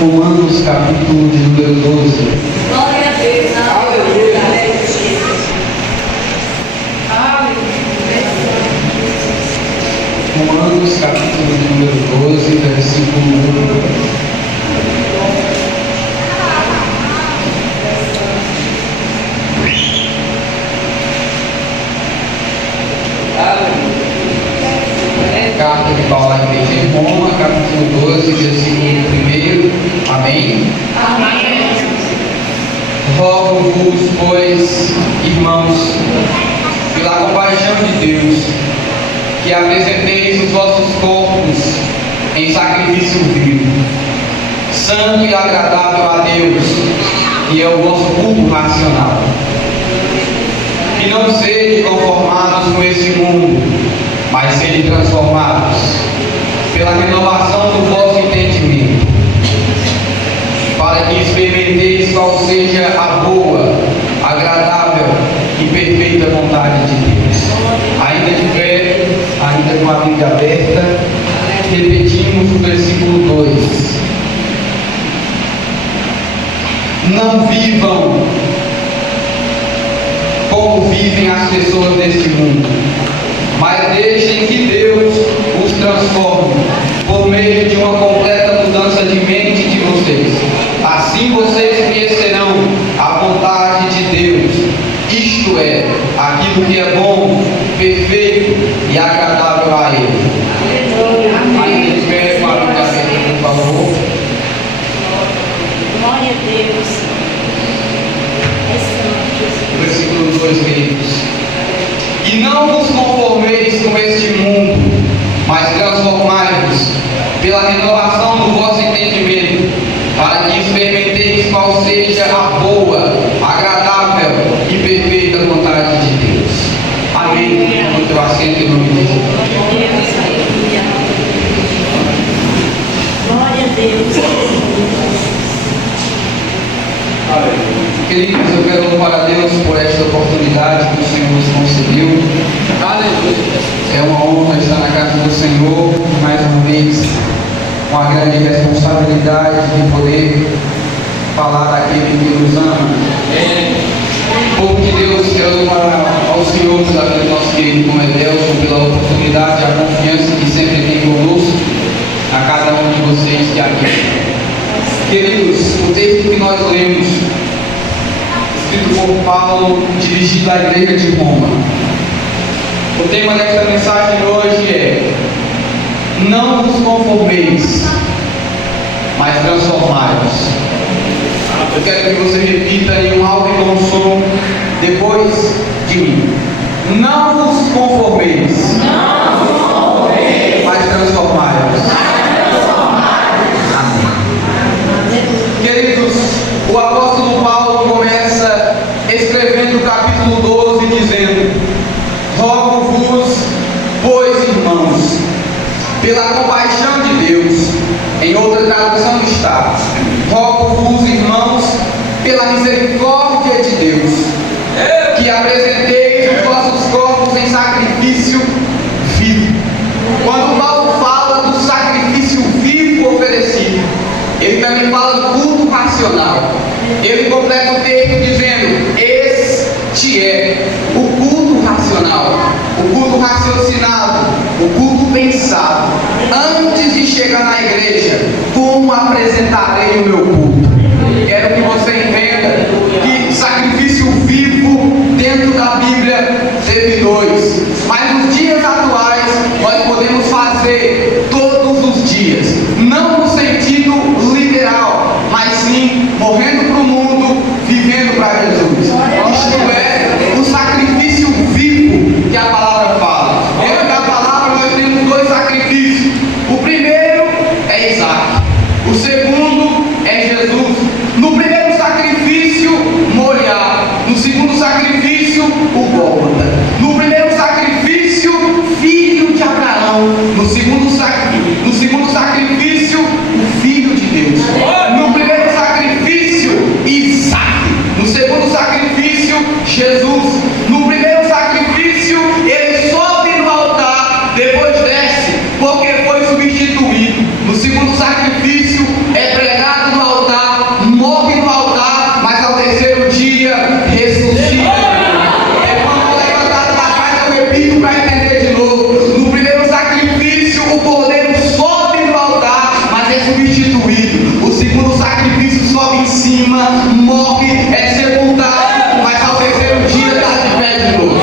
Romanos capítulo de número 12. Glória a Deus. Aleluia. Romanos capítulo de número 12, versículo 1. Carta de Paulo à igreja de Roma, capítulo 12, versículo 1. Amém? Amém. Rogo-vos, pois, irmãos, pela compaixão de Deus, que apresenteis os vossos corpos em sacrifício vivo, santo e agradável a Deus, que é o vosso culto racional. E não sede conformados com este mundo, mas sede transformados pela renovação do vosso entendimento, para que experimenteis qual seja a boa, agradável e perfeita vontade de Deus. Ainda de pé, ainda com a Bíblia aberta, repetimos o versículo 2. Não vivam como vivem as pessoas deste mundo, mas deixem que Deus os transforme por meio de uma completa mudança de mente de vocês. Assim vocês conhecerão a vontade de Deus, isto é, aquilo que é bom, perfeito e agradável a Ele. Ainda de pé, para o café, por favor. Glória a Deus. É santo. Versículo 2, queridos. E não vos conformeis com este mundo, mas transformai-vos pela renovação do vosso entendimento, para que experimenteis qual seja a boa, agradável e perfeita vontade de Deus. Amém. No teu assento em nome de Jesus. Glória a Deus. Queridos, eu quero louvar a Deus por esta oportunidade que o Senhor nos concedeu. É uma honra estar na casa do Senhor, mais uma vez, com a grande responsabilidade de poder falar daquele que nos ama. Povo de Deus, quero louvar ao Senhor pela vida do nosso querido irmão Edelson, pela oportunidade e a confiança que sempre tem conosco, a cada um de vocês que aqui. Queridos, o texto que nós lemos, escrito por Paulo, dirigido à igreja de Roma. O tema desta mensagem hoje é: não vos conformeis, mas transformai-vos. Eu quero que você repita em um alto e bom som depois de mim. Não vos conformeis, mas transformai-vos. Queridos, o apóstolo Paulo começa escrevendo o capítulo 12 dizendo: rogo-vos, pois, irmãos, pela compaixão de Deus. Em outra tradução está: rogo-vos, irmãos, pela misericórdia de Deus, que apresenteis os vossos corpos em sacrifício vivo. Quando Paulo fala do sacrifício vivo oferecido, ele também fala do culto racional. Ele completa o texto dizendo: este é o culto racional, o culto raciocinado, o culto pensado. Antes de chegar na igreja, como apresentarei o meu culto? Quero que você entenda que sacrifício vivo dentro da Bíblia teve dois, mas nos dias atuais nós podemos fazer todos os dias, não no sentido literal, mas sim morrendo para o mundo, vivendo para Jesus. Isto é o sacrifício vivo que a palavra fala. Dentro da palavra nós temos dois sacrifícios. O primeiro é Isaac, o segundo é Jesus. No primeiro sacrifício, Moriá. No segundo sacrifício, o Gólgota. No primeiro sacrifício, filho de Abraão. No segundo sacrifício, o filho de Deus. No primeiro sacrifício, Isaac. No segundo sacrifício, Jesus. No primeiro sacrifício, ele sobe no altar, depois desce, porque foi substituído. No segundo sacrifício, é substituído. O segundo sacrifício sobe em cima, morre, é sepultado, mas ao terceiro dia está de pé de novo.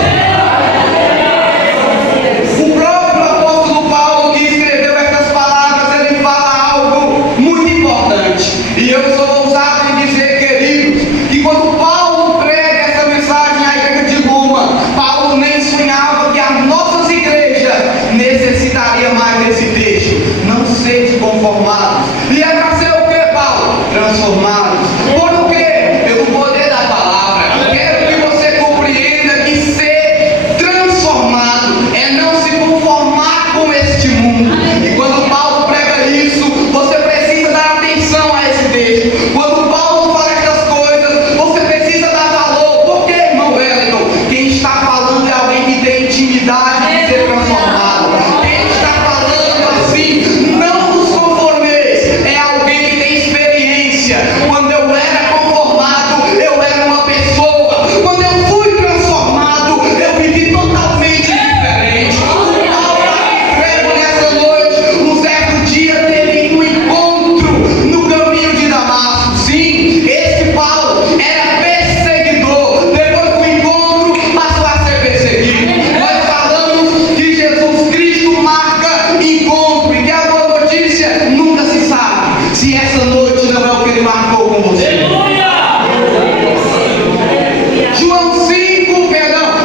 O próprio apóstolo Paulo, que escreveu essas palavras, ele fala algo muito importante. E eu sou ousado em dizer, queridos, que quando Paulo prega essa mensagem à igreja de Roma, Paulo nem sonhava que as nossas igrejas necessitariam mais desse texto. Não sede conformados. E é para ser o que, Paulo? Transformados. Por o quê? Pelo poder da palavra. Quero que você compreenda que ser transformado é não se conformar com este mundo. E quando Paulo prega isso, você precisa dar atenção a esse texto. Quando Paulo fala essas coisas, você precisa dar valor. Por quê, irmão Wellington? Quem está falando é alguém que tem intimidade de ser transformado. Quem está falando assim, não nos conformeis, é alguém que tem experiência. Quando eu era conformado, eu era uma pessoa. Quando eu fui transformado, eu vivi totalmente diferente. O Paulo escreve nessa noite, um certo dia teve um encontro no caminho de Damasco. Sim, esse Paulo era perseguidor. Depois do encontro, passou a ser perseguido. Nós falamos que Jesus Cristo marca encontro, e que a boa notícia nunca se sabe se essa noite não é o que ele marcou com você.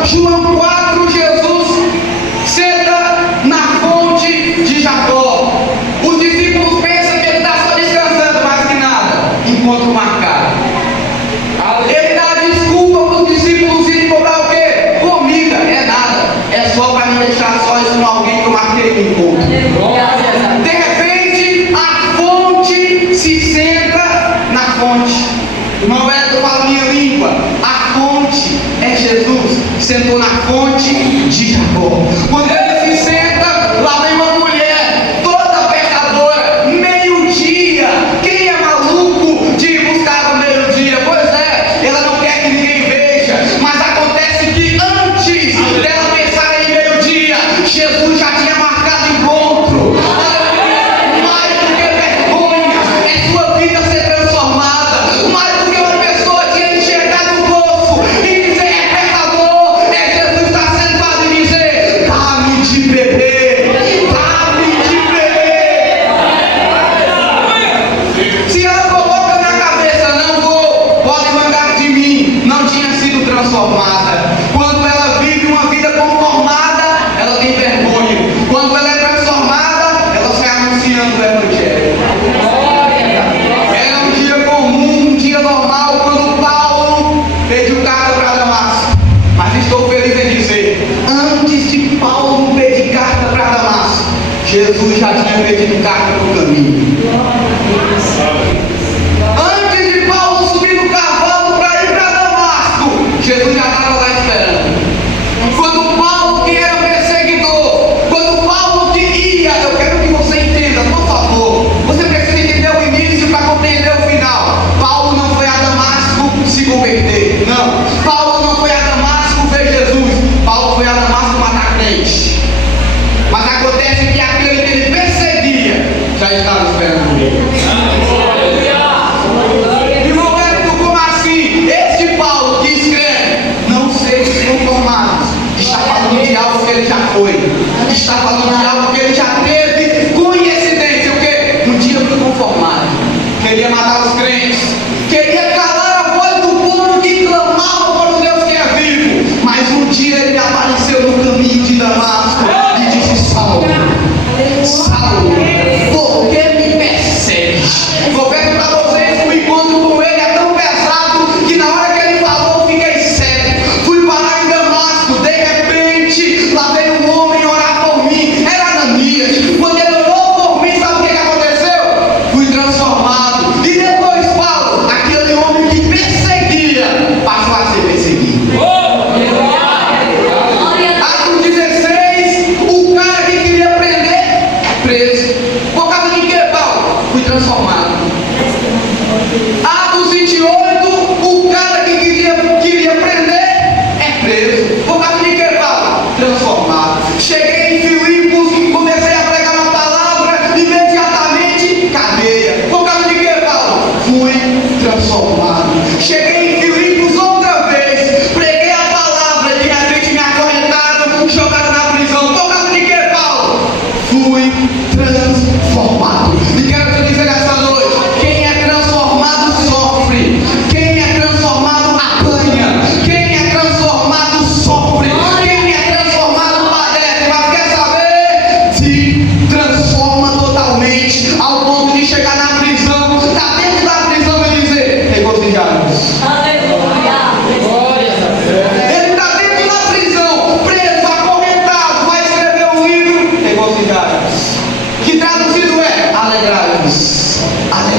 João 4, Jesus senta na fonte de Jacó. Os discípulos pensam que ele está só descansando, mais que nada. Encontro marcado. Ele dá desculpa para os discípulos irem cobrar o quê? Comida, é nada. É só para me deixar só com alguém que eu marquei no encontro. De repente, a fonte se senta na fonte. Não é do falo minha língua. A fonte é Jesus. Sentou na fonte de Jacó. Quando ele se senta, lá vem uma mulher, toda pecadora, meio-dia. Quem é maluco de ir buscar no meio-dia? Pois é, ela não quer que ninguém veja. Mas acontece que antes dela pensar em meio-dia, Jesus já tinha marcado encontro. Mais do que vergonha, é sua vida ser transformada. Mais do que uma pessoa te enxergar no poço e dizer é pecador, é Jesus estar sentado e dizer: dá-me de beber, dá-me de beber. Se ela coloca na cabeça, não vou, pode mandar de mim, não tinha sido transformada. Quando ela vive uma vida conformada, ela tem vergonha. Quando ela é transformada, ela sai anunciando o Evangelho. Era um dia comum, um dia normal, quando Paulo pediu carta para Damasco. Mas estou feliz em dizer, antes de Paulo pedir carta para Damasco, Jesus já tinha pedido carta para o caminho. Antes de Paulo subir no cavalo para ir para Damasco, Jesus já estava lá esperando. Quando Paulo, que era perseguidor, quando Paulo que ia, eu quero que você entenda, por favor, você precisa entender o início para compreender o final. Paulo não foi a Damasco se converter, não. Paulo não foi a Damasco ver Jesus. Paulo foi a Damasco matar crente. Mas acontece que aquele que ele perseguia já estava esperando por ele. Irmão Wellington, como assim? Este Paulo que escreve, não sejam conformados, está falando de algo que ele já foi, está falando de algo que ele já teve coincidência. O quê? Um dia foi conformado, queria matar os crentes, queria calar a voz do povo que clamava para o Deus que é vivo. Mas um dia ele apareceu no caminho de Damasco e disse: Saulo, Saulo, por que me persegues? Confesso para vocês que o encontro com ele é tão pesado que na hora que ele falou eu fiquei cego. Fui parar em Damasco, de repente lá veio um homem orar por mim. Era Ananias. Quando ele orou por mim, sabe o que aconteceu? Fui transformado. E depois Paulo, aquele homem que perseguia, passou a ser perseguido. Atos 16, o cara que queria prender, preso. Por causa de que, Paulo? Fui transformado. Atos 28, o cara que queria prender, é preso. Por causa de que, Paulo? Transformado. Cheguei em Filipos, comecei a pregar uma palavra, imediatamente, cadeia.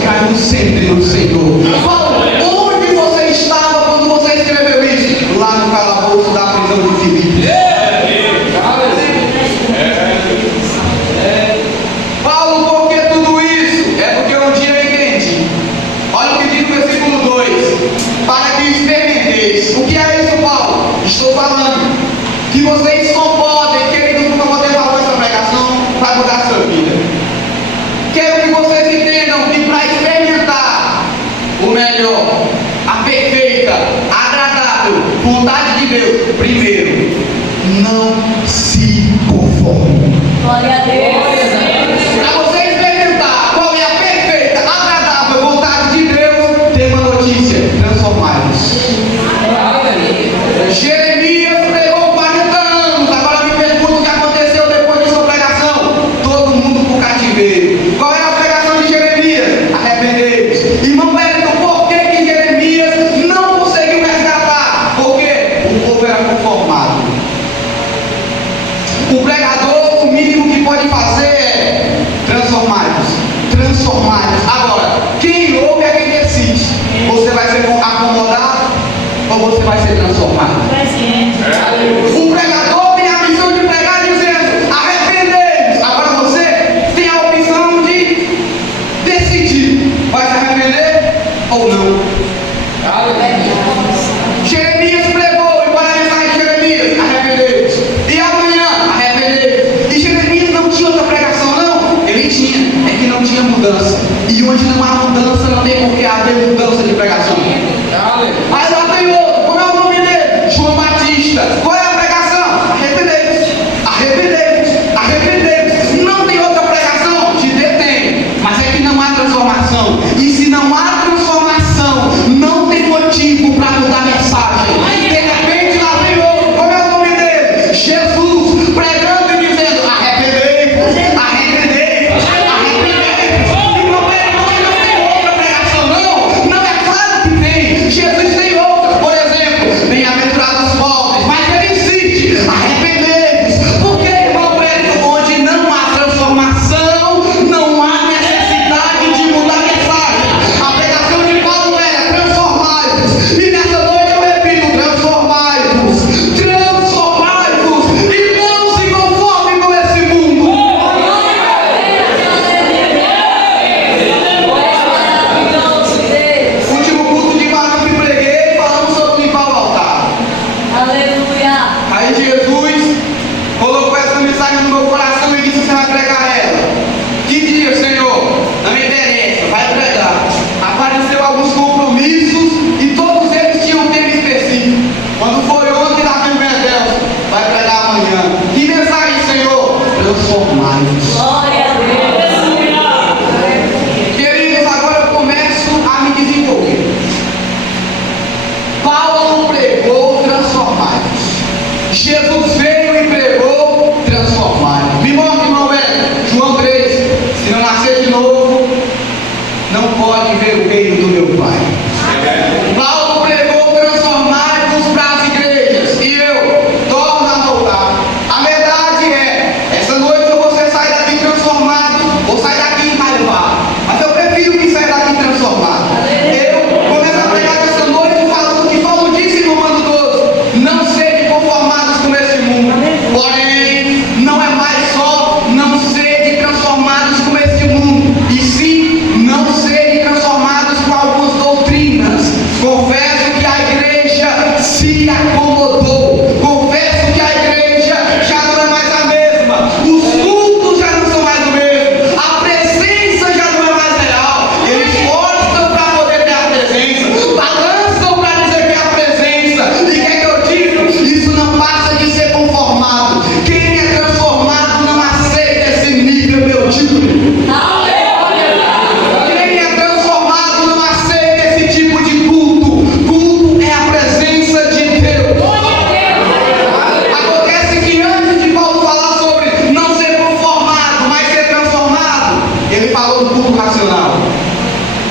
buscar sempre no Senhor. Paulo, onde você estava quando você escreveu isso? Lá no calabouço da prisão de Filipe. Paulo, por que tudo isso? É porque um dia eu entendi. Olha o que diz no versículo 2: para que experimenteis. O que é isso, Paulo? Estou falando que vocês só podem, queridos, para poder falar essa pregação, para mudar a sua vida. Quero que vocês entendam que para experimentar o melhor, a perfeita, agradável vontade de Deus, primeiro, não se conforme. Glória a Deus. Para você experimentar qual é a perfeita, agradável vontade de Deus, tem uma notícia: transformai-vos. Jeremias pregou 40 anos. Agora me pergunta o que aconteceu depois de sua pregação. Todo mundo para o cativeiro. Qual era a pregação de Jeremias? Arrependei-vos. Irmão Wellington, por que Jeremias não conseguiu resgatar? Porque o povo era conformado. O pregador, o mínimo que pode fazer é transformar-vos. Transformar-vos. Agora, quem ouve é quem decide. Você vai ser acomodado ou você vai ser transformado? O pregador tem a missão de pregar dizendo: arrependei-vos. Agora você tem a opção de decidir: vai se arrepender ou não. Jeremias pregou, e para a mensagem de Jeremias: arrependei-vos. E amanhã, arrependei-vos. E Jeremias não tinha outra pregação, não? Ele tinha, é que não tinha mudança. E onde não há mudança, não tem por que haver mudança de pregação. Mas lá tem outro, como é o nome dele? João Batista. Qual é a pregação? Arrependei-vos, arrependei-vos, arrependei-vos. Não tem outra pregação? Te detém. Mas é que não há transformação. E se não há transformação, não tem motivo para mudar a mensagem. De repente lá vem outro, como é o nome dele? Jesus pregando e dizendo: arrependei-vos, arrependei-vos, arrependei-vos. E não tem outra pregação, não. Não, é claro que tem. Jesus tem outra. Por exemplo, bem-aventurados os pobres. Mas ele insiste: arrependei-vos. Porque, irmão Wellington, onde não há transformação, não há necessidade de mudar a mensagem. A pregação de Paulo era: transformai-vos. E nessa noite eu repito: transformai-vos. Transformai-vos. E não se conforme com esse mundo. Último culto de Marcos que preguei, falamos sobre limpar o altar. Aleluia. Aí Jesus colocou essa mensagem no meu coração e disse: você vai pregar ela. Que dia, Senhor? Não me interessa, vai pregar. Apareceu alguns compromissos e todos eles tinham um tema específico. Quando foi ontem, lá em Betel, vai pregar amanhã. Que mensagem, Senhor? Transformai-vos. Glória a Deus. Queridos, agora eu começo a me desenvolver. Paulo pregou: transformai-vos. Jesus veio e pregou: transformai-vos. Me mostra, irmão velho, João 3: se não nascer de novo, não pode ver o reino do meu Pai. Paulo pregou: transformai-vos para as igrejas. E eu torno a voltar. A verdade é: essa noite ou você sai daqui transformado, ou sai daqui enraivado. Mas eu prefiro que saia daqui transformado. Eu começo a pregar essa noite falando o que Paulo disse no Romano 12: não sede conformados com esse mundo. Porém, não é mais só não sede transformados com esse mundo, e sim não sede transformados com algumas doutrinas. Confesso que a igreja se acomodou. Confesso que a igreja já não é mais a mesma. Os cultos já não são mais o mesmo. A presença já não é mais real. Eles forçam para poder ter a presença, balançam para dizer que é a presença. E o que é que eu digo? Isso não passa de ser conformado. Quem é transformado não aceita esse nível, meu tipo. Quem é transformado não aceita esse tipo de culto. Culto é a presença de Deus. Acontece que antes de Paulo falar sobre não ser conformado, mas ser transformado, ele falou do culto racional.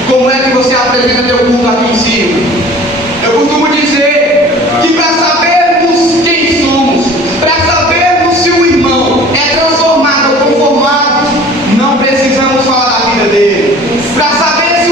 Como é que você apresenta teu culto aqui em cima? Eu costumo dizer que para sabermos quem somos, para sabermos se o irmão é transformado ou conformado, não precisamos falar da vida dele. Para saber se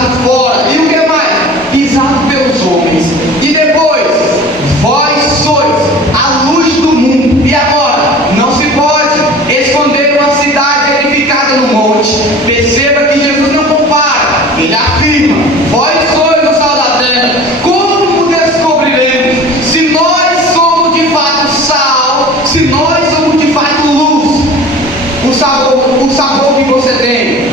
jogado fora. E o que mais? Pisado pelos homens. E depois, vós sois a luz do mundo. E agora, não se pode esconder uma cidade edificada no monte. Perceba que Jesus não compara, ele afirma: vós sois o sal da terra. Como descobriremos se nós somos de fato sal, se nós somos de fato luz? O sabor que você tem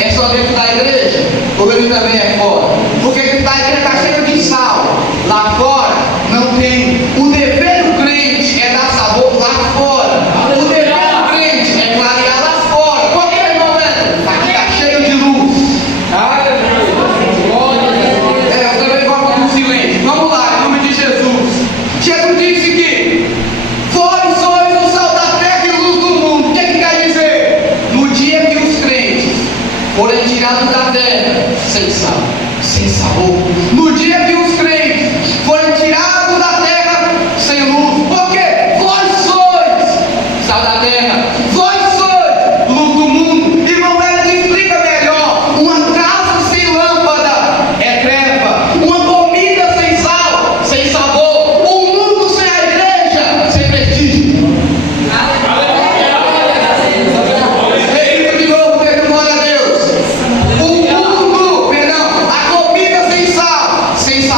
é só dentro da igreja? Ou ele também é fora? Porque dentro da igreja está cheio de sal, lá fora não tem. O dever do crente é dar sabor lá fora. O dever do crente é clarear lá fora. Por que, irmão? Aqui está cheio de luz. Eu também vou no silêncio. Vamos lá, em nome de Jesus. Jesus disse que vós sois o sal da terra e luz do mundo. O que quer dizer? No dia que os crentes forem tirados da terra sem sal, sem sabor, no dia que os crentes forem tirados da terra sem luz, porque vós sois sal da terra, vós sois luz do mundo. Irmão, ele explica melhor: uma casa sem lâmpada é treva, uma comida sem sal, sem sabor, um mundo sem a igreja, sem prestígio. Repito de novo, glória a Deus. A comida sem sal, sem sabor.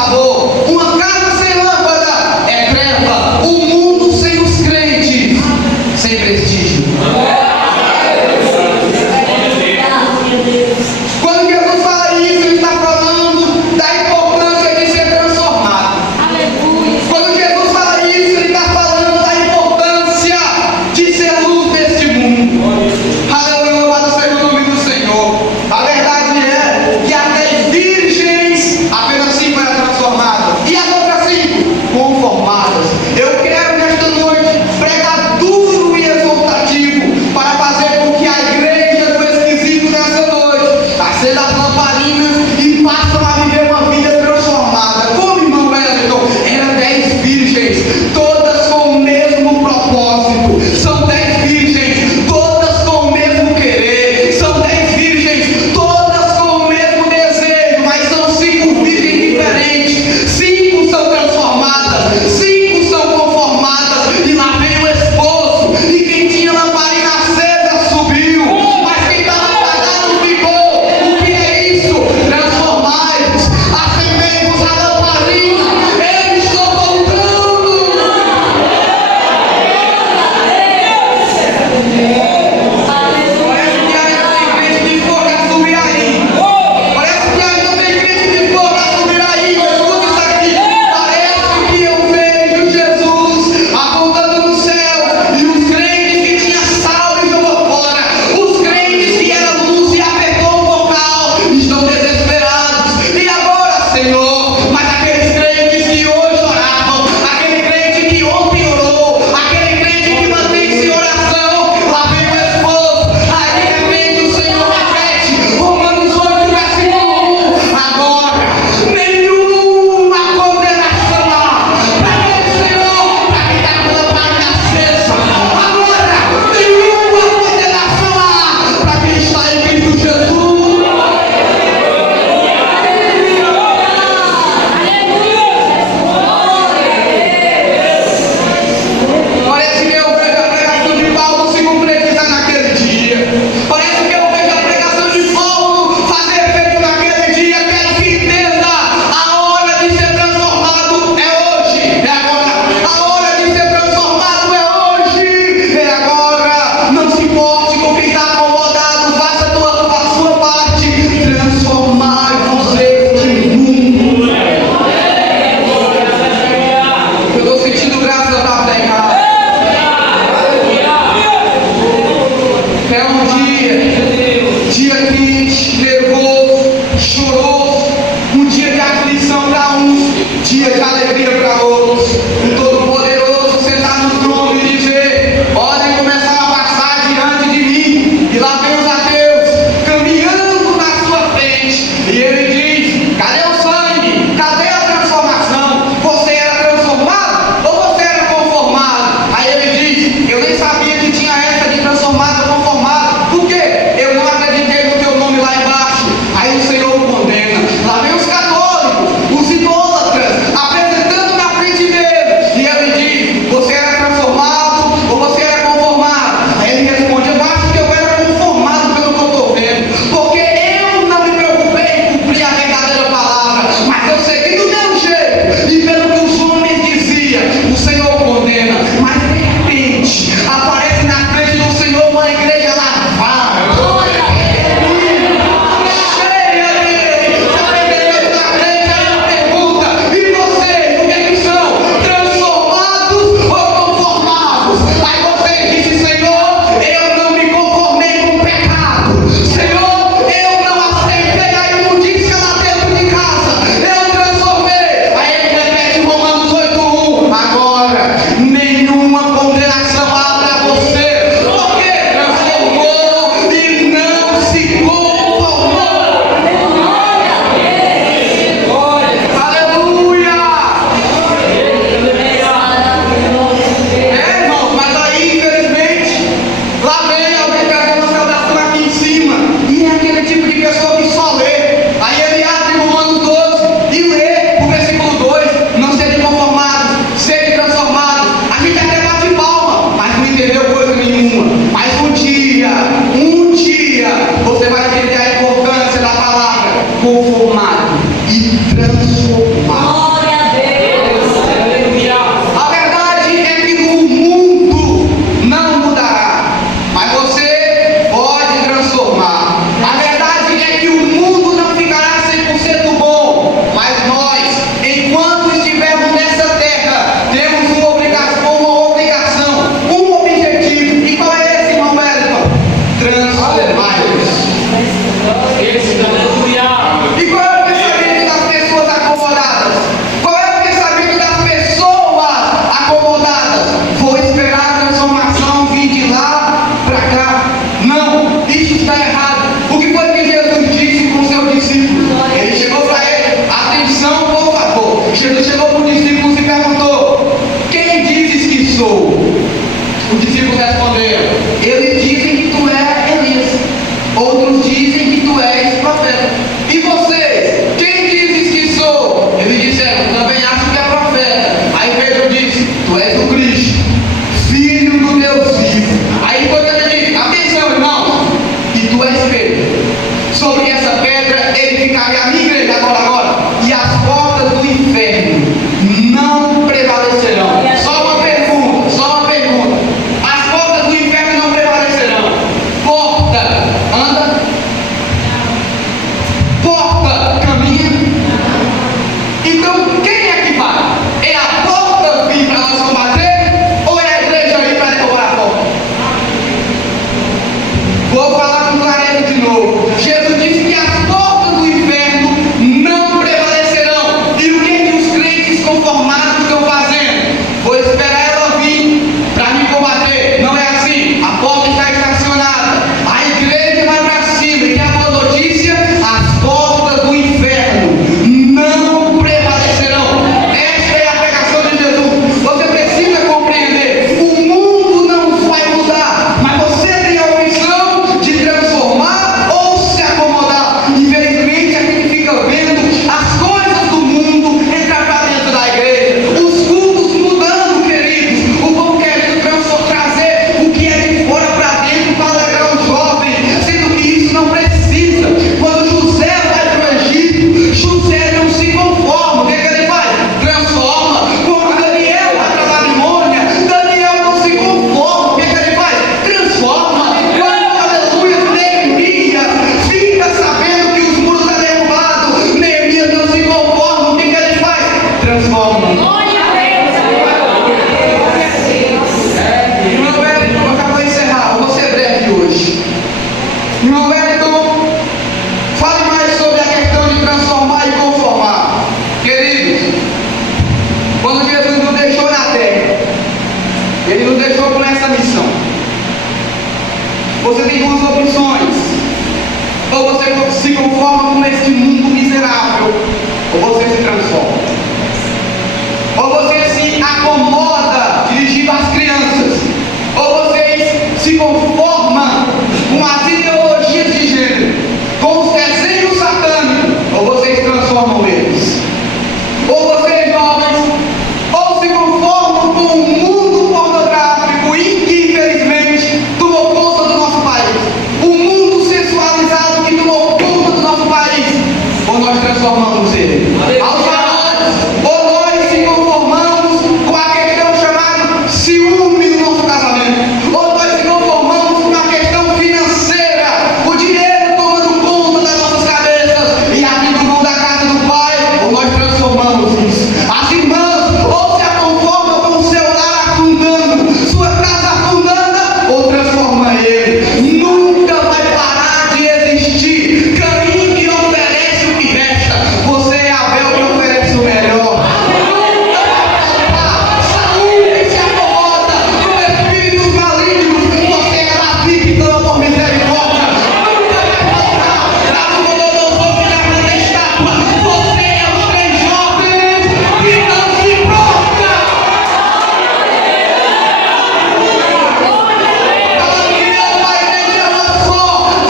amamos Ele. Aos varões, ou nós se conformamos com a questão chamada ciúme no nosso casamento, ou nós se conformamos com a questão financeira, o dinheiro tomando conta das nossas cabeças e abrindo mão da casa do Pai, ou nós transformamos isso. As irmãs, ou se conformam com o seu lar afundando, sua casa afundando, ou transforma ele. Nunca vai parar de existir Caim que oferece o que resta. Você é Abel que oferece o melhor. Nunca vai faltar Saúl que se acomoda com espíritos malignos. Você é Davi que clama por misericórdia. Nunca vai faltar Nabucodonosor que levanta a estátua. Você é os três jovens que não se prostram.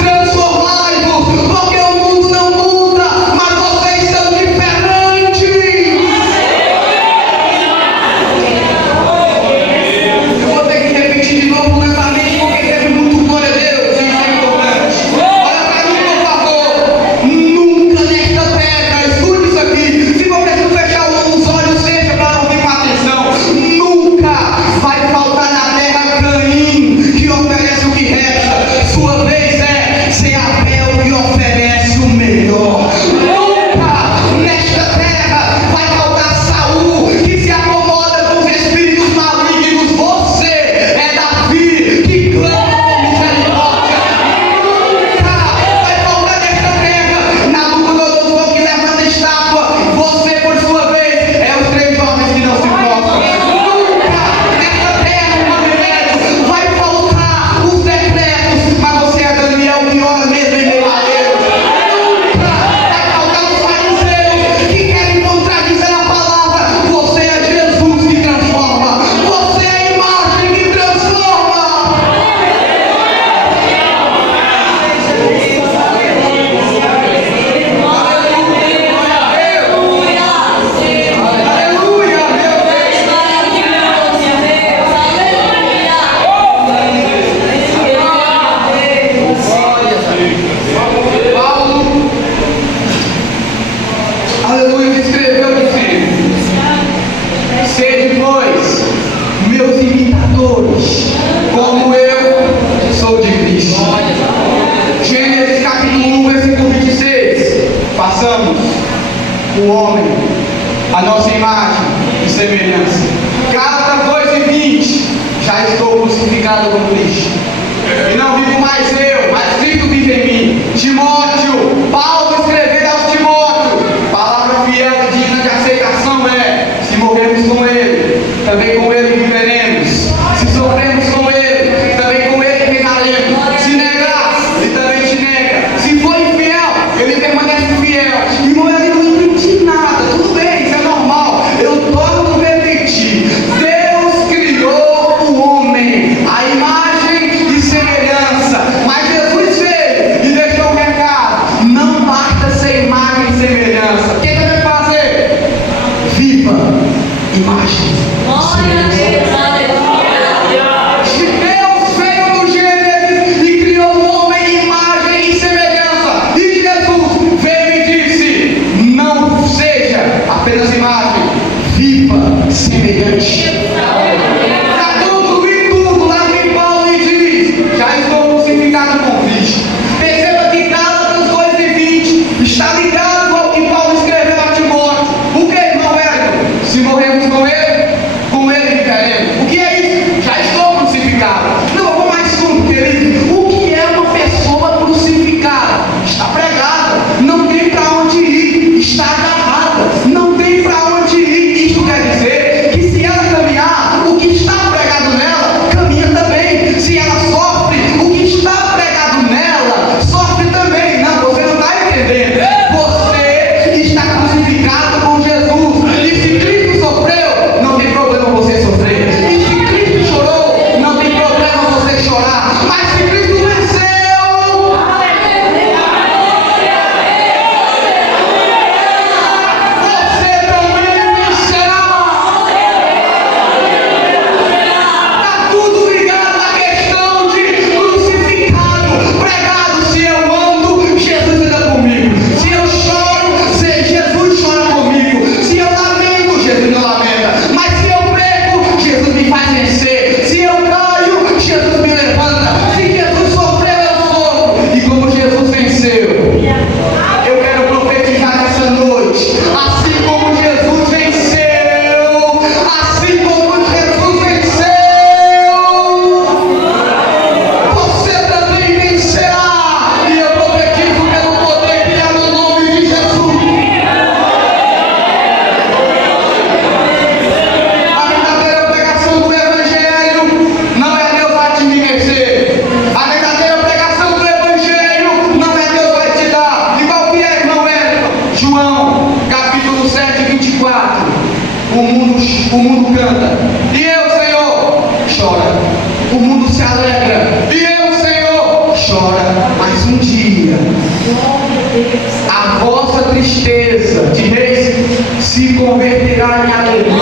Transformai-vos, porque o mundo não muda, mas vocês são diferentes. Eu vou ter que repetir de novo lentamente, porque teve muito glória a Deus. Isso é importante. Olha para mim, por favor. Nunca nesta terra, escute isso aqui. Se você não fechar os olhos, seja para ouvir com atenção. Nunca vai faltar na terra Caim que oferece o que resta. Sua vez é ser Abel que oferece o melhor. Nunca nesta terra vai faltar Saúl que se acomoda com os espíritos malignos. Você é Davi que clama por misericórdia. Nunca vai faltar nesta terra Nabucodonosor que levanta a estátua. Você, por sua vez, é os três jovens que não se prostram. Nunca nesta terra, meu remédio, vai faltar os decretos, mas você é Daniel que ora mesmo em meio a Deus. Nunca vai faltar os fariseus que querem contradizer a palavra. Você é Jesus que transforma. Você é a imagem que transforma. Aleluia, meu Deus. Paulo, aleluia, escreveu dizendo: sede, pois, meus imitadores, como eu sou de Cristo. Gênesis capítulo 1, versículo 26. Façamos o homem a nossa imagem e semelhança. Gálatas 2:20. Já estou crucificado com Cristo. E não vivo mais eu, mas Cristo vive em mim. Timóteo, Paulo escrevendo aos Timóteo, palavra fiel e digna de aceitação é: se morrermos com Ele, também com Ele viveremos. Se sofremos com Ele, também com Ele reinaremos. Se negar, Ele também te nega. Se for infiel, Ele permanece fiel. Irmão, Ele não entendi nada. Tudo bem, isso é normal. Eu torno a repetir. Deus criou o homem, a imagem e semelhança. Mas Jesus veio e deixou um recado: não basta ser imagem e semelhança. O que você vai fazer? Viva imagem e semelhança. Se Deus veio no Gênesis e criou o homem imagem e semelhança, e Jesus veio e disse: não seja apenas imagem, viva semelhante. Para concluir tudo, lá vem Paulo e diz: já estou crucificado com Cristo. Perceba que Gálatas 2:20 está ligado ao que Paulo escreveu a Timóteo. O que, irmão velho? Se morremos com ele viveremos. O que é isso? Já estou crucificado. Não, eu vou mais fundo, querido. O que é uma pessoa crucificada? Está pregada, não tem para onde ir, está agarrada, não tem para onde ir. Isso quer dizer que se ela o mundo canta. E eu, Senhor, chora. O mundo se alegra. E eu, Senhor, chora. Mas um dia, a vossa tristeza de reis se converterá em alegria.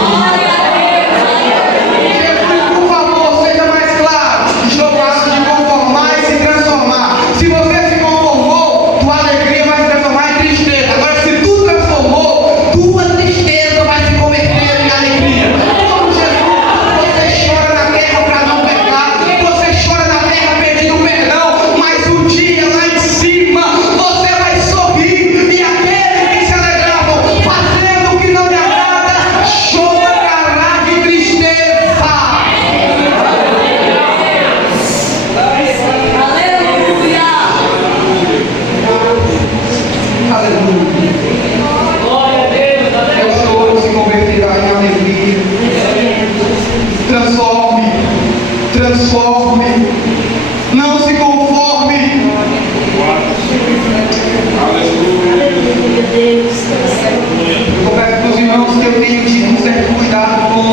Transforme, não se conforme. Eu confesso para os irmãos que eu tenho tido um certo cuidado com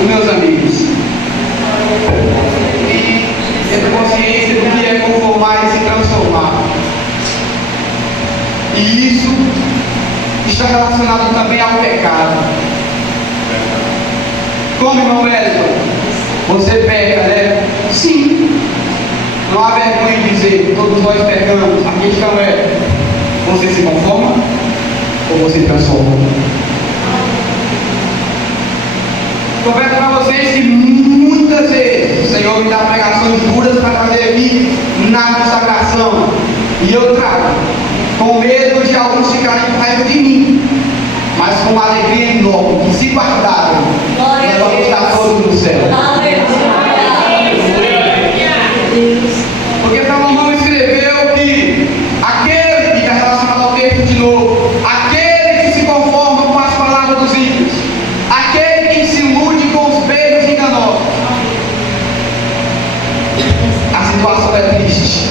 os meus amigos e tenho consciência do que é conformar e se transformar, e isso está relacionado também ao pecado. Como, irmão Wellington? Você peca, né? Sim. Não há vergonha de dizer, todos nós pecamos. A questão é, você se conforma ou você transforma? Confesso para vocês que muitas vezes o Senhor me dá pregações duras para trazer aqui na consagração. E eu trago, com medo de alguns ficarem com raiva de mim, mas com uma alegria enorme, que se guardarem, nós vamos estar todos no céu. Porque Salomão escreveu que aquele que está relacionado ao texto de novo, aquele que se conforma com as palavras dos ímpios, aquele que se ilude com os beijos enganosos, a situação é triste.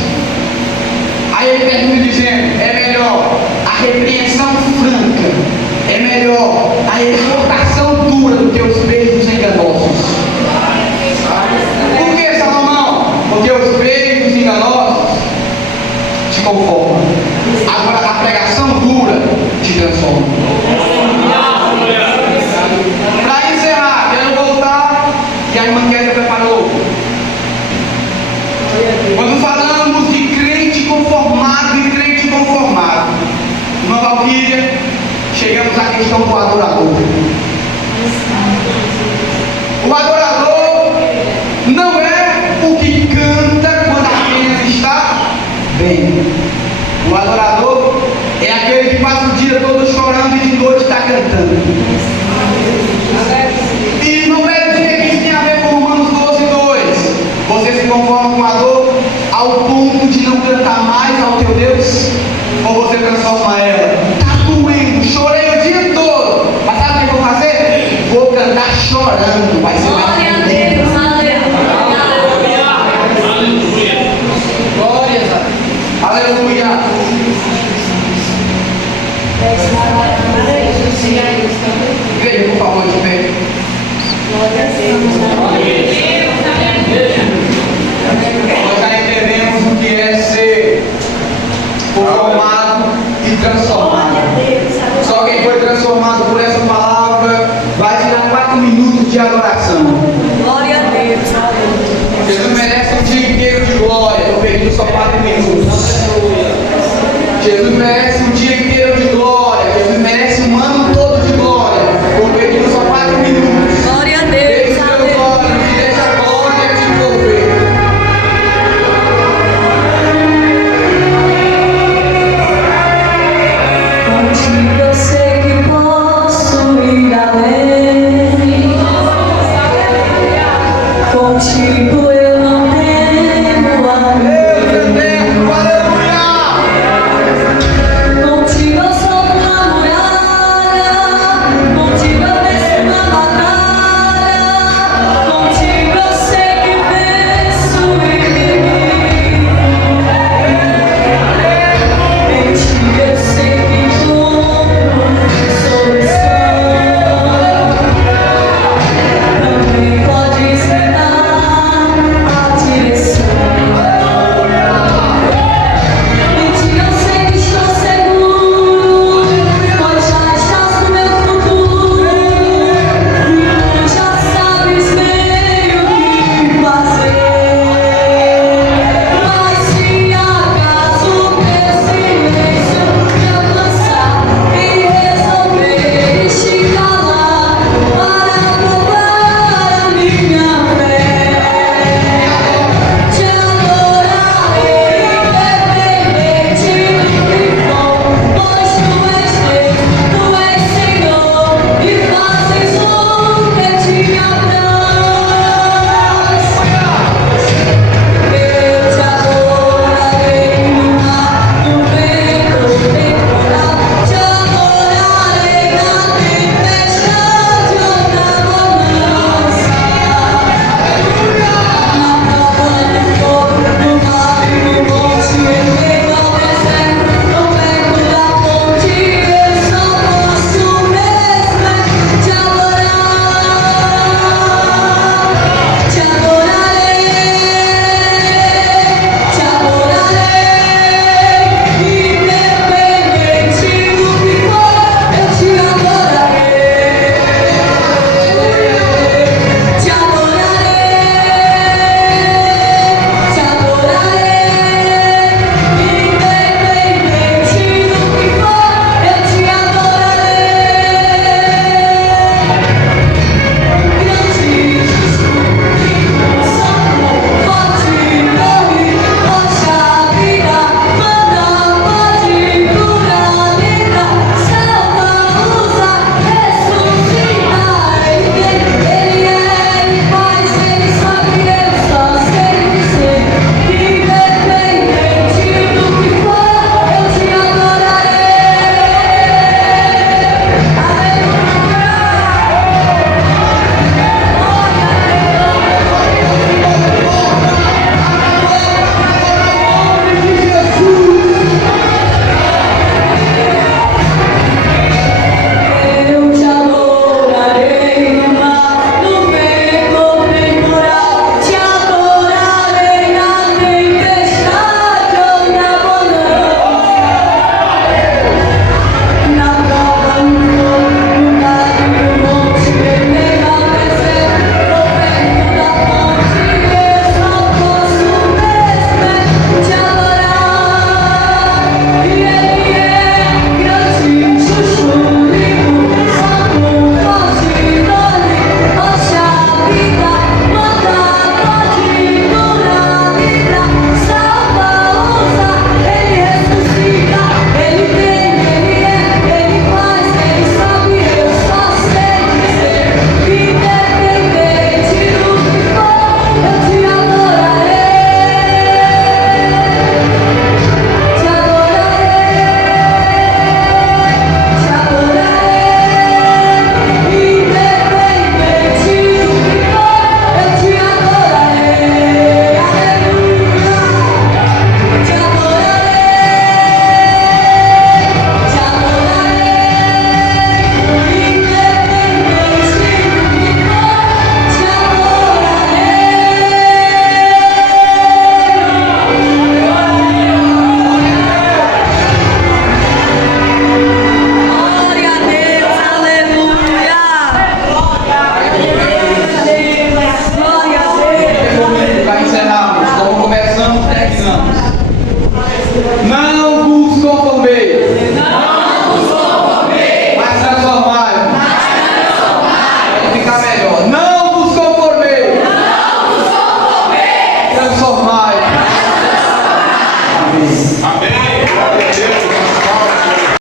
Aí ele termina dizendo, é melhor a repreensão franca, é melhor a exortação dura do que os beijos enganosos. Por que, Salomão? Porque os beijos enganosos te conformam. Agora a pregação dura te transforma. Para encerrar, quero voltar, e a irmã Kézia preparou. Quando falamos de crente conformado e crente conformado, irmã Valquíria, chegamos à questão do adorador. O adorador não é o que canta quando apenas está bem. O adorador é aquele que passa o dia todo chorando e de noite está cantando. E não deve dizer que isso tem a ver com Romanos 12:2. Você se conforma com a dor ao ponto de não cantar mais ao teu Deus? Ou você transforma ela? Está doendo, chorei o dia todo, mas sabe o que eu vou fazer? Vou cantar chorando, vai ser mais bonito. Glórias a Deus. Aleluia. Igreja, por favor, de pé. Nós já entendemos o que é ser conformado e transformado. Só quem foi transformado por essa palavra vai tirar 4 minutos de adoração. Glória a Deus. Jesus merece um dia inteiro de glória. Estou pedindo só 4 minutos. Jesus merece um dia inteiro de glória. Jesus merece um ano todo de glória. Estou pedindo só 4 minutos. Glória a Deus. Deixa o teu glória e deixa a glória te envolver. Contigo eu sei.